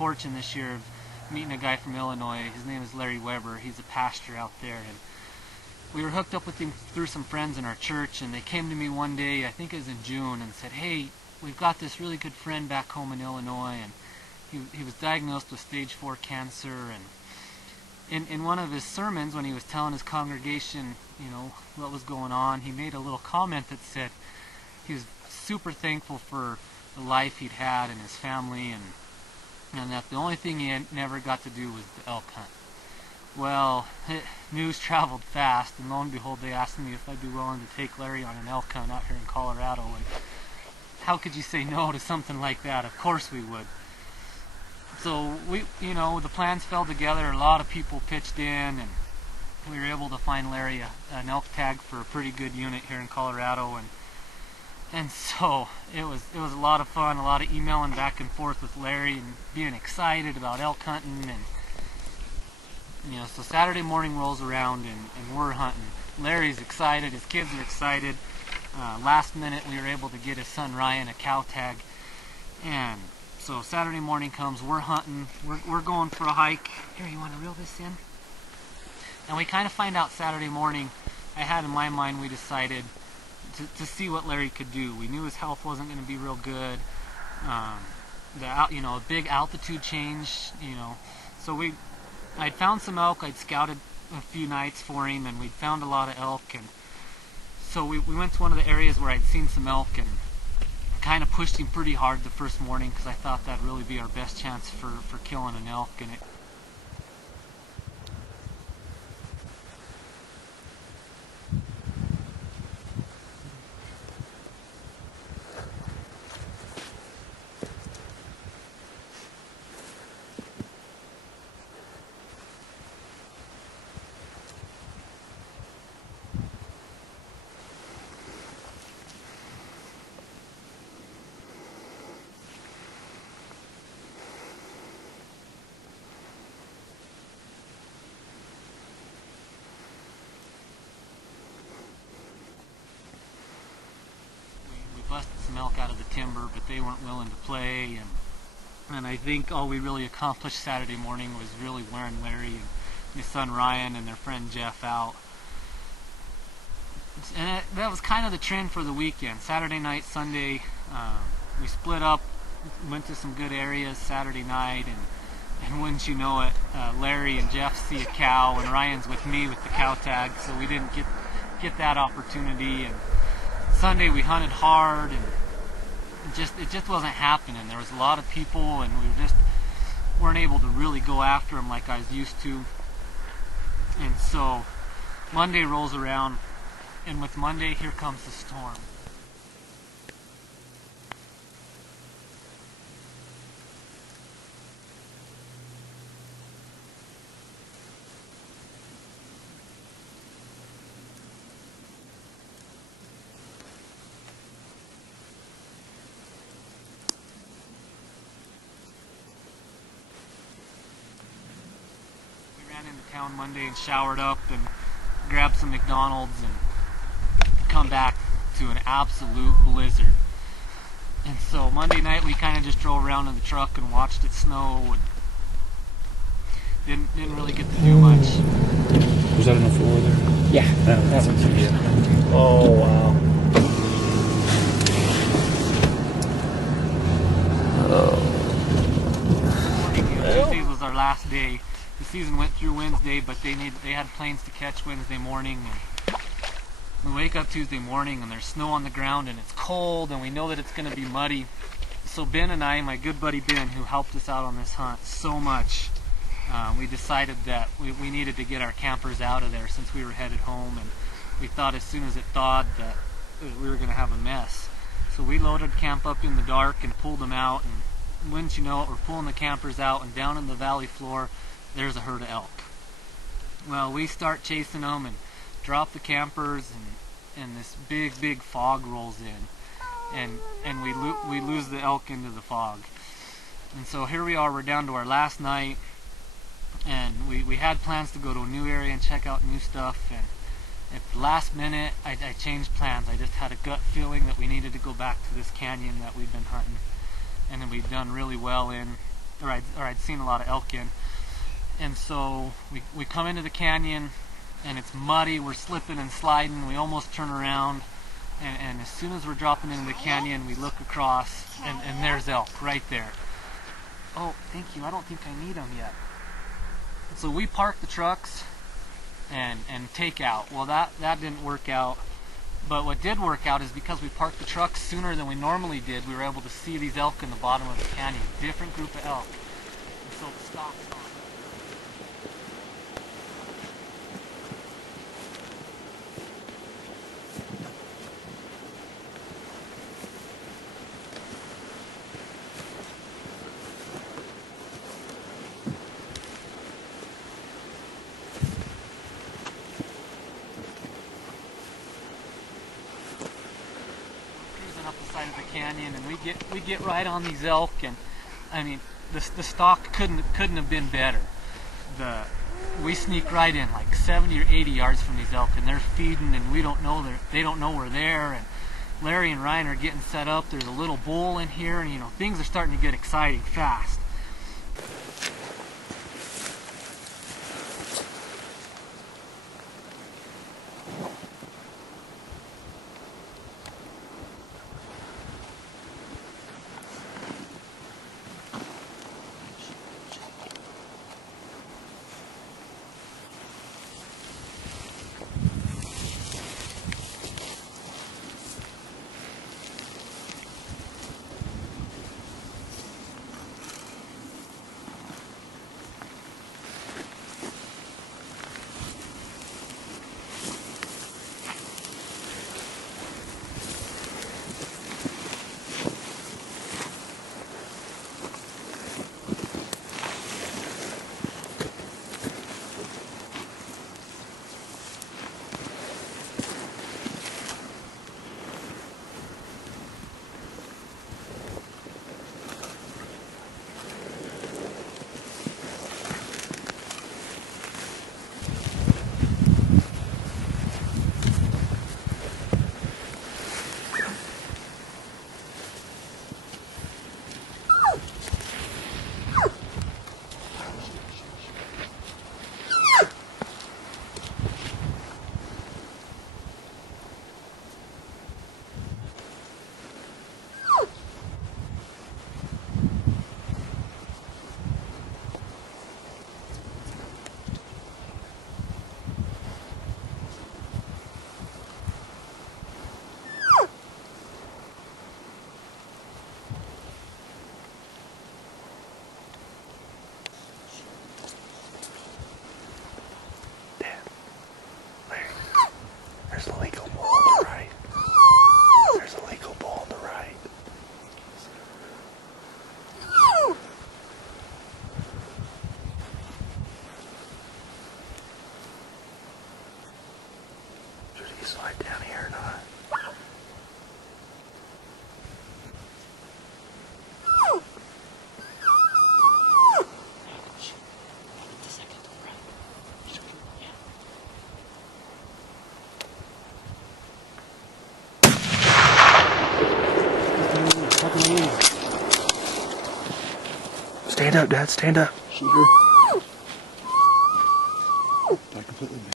fortune this year of meeting a guy from Illinois. His name is Larry Weber. He's a pastor out there, and we were hooked up with him through some friends in our church, and they came to me one day, I think it was in June, and said, hey, we've got this really good friend back home in Illinois, and he was diagnosed with stage 4 cancer, and in one of his sermons, when he was telling his congregation, you know, what was going on, he made a little comment that said he was super thankful for the life he'd had and his family, and that the only thing he had never got to do was the elk hunt. Well, news traveled fast, and lo and behold, they asked me if I'd be willing to take Larry on an elk hunt out here in Colorado, and how could you say no to something like that? Of course we would. So you know, the plans fell together. A lot of people pitched in, and we were able to find Larry an elk tag for a pretty good unit here in Colorado, and so it was a lot of fun, a lot of emailing back and forth with Larry and being excited about elk hunting, and you know, so Saturday morning rolls around and we're hunting. Larry's excited, his kids are excited. Last minute we were able to get his son Ryan a cow tag, and so Saturday morning comes, we're hunting, we're going for a hike. Here, you want to reel this in? And we kind of find out Saturday morning, I had in my mind, we decided to see what Larry could do. We knew his health wasn't going to be real good. You know, a big altitude change, you know. So I'd found some elk, I'd scouted a few nights for him, and we'd found a lot of elk, and so we went to one of the areas where I'd seen some elk and kind of pushed him pretty hard the first morning because I thought that'd really be our best chance for killing an elk, and busted some elk out of the timber, but they weren't willing to play, and I think all we really accomplished Saturday morning was really wearing Larry and his son Ryan and their friend Jeff out. And that was kind of the trend for the weekend. Saturday night, Sunday, we split up, went to some good areas Saturday night, and wouldn't you know it, Larry and Jeff see a cow, and Ryan's with me with the cow tag, so we didn't get that opportunity. And Sunday we hunted hard, and it just wasn't happening. There was a lot of people, and we weren't able to really go after them like I was used to. And so Monday rolls around, and with Monday, here comes the storm. Into town Monday and showered up and grabbed some McDonald's and come back to an absolute blizzard. And so Monday night we kind of just drove around in the truck and watched it snow and didn't really get to do much. Was that on the floor there? Yeah, that one's good. Oh wow. Tuesday was our last day. The season went through Wednesday, but they had planes to catch Wednesday morning. And we wake up Tuesday morning and there's snow on the ground and it's cold and we know that it's going to be muddy. So Ben and I, my good buddy Ben, who helped us out on this hunt so much, we decided that we needed to get our campers out of there since we were headed home, and we thought as soon as it thawed that we were going to have a mess. So we loaded camp up in the dark and pulled them out, and wouldn't you know it, we're pulling the campers out, and down in the valley floor there's a herd of elk. Well, we start chasing them and drop the campers, and this big fog rolls in, and we lose the elk into the fog. And so here we are, we're down to our last night, and we had plans to go to a new area and check out new stuff, and at the last minute I changed plans. I just had a gut feeling that we needed to go back to this canyon that we'd been hunting and that we'd done really well in. I'd seen a lot of elk in. And so we come into the canyon, and it's muddy, we're slipping and sliding, we almost turn around, and as soon as we're dropping into the canyon, we look across, and there's elk right there. Oh, thank you, I don't think I need them yet. So we park the trucks and take out. Well, that didn't work out. But what did work out is because we parked the trucks sooner than we normally did, we were able to see these elk in the bottom of the canyon. Different group of elk. And so it stopped on. Up the side of the canyon, and we get right on these elk, and I mean the stalk couldn't have been better. We sneak right in like 70 or 80 yards from these elk, and they're feeding, and they don't know we're there. And Larry and Ryan are getting set up. There's a little bull in here, and things are starting to get exciting fast. There's a legal bull on the right. There's a legal bull on the right. Should he slide down here or not? Stand up, Dad. Stand up. Shooter.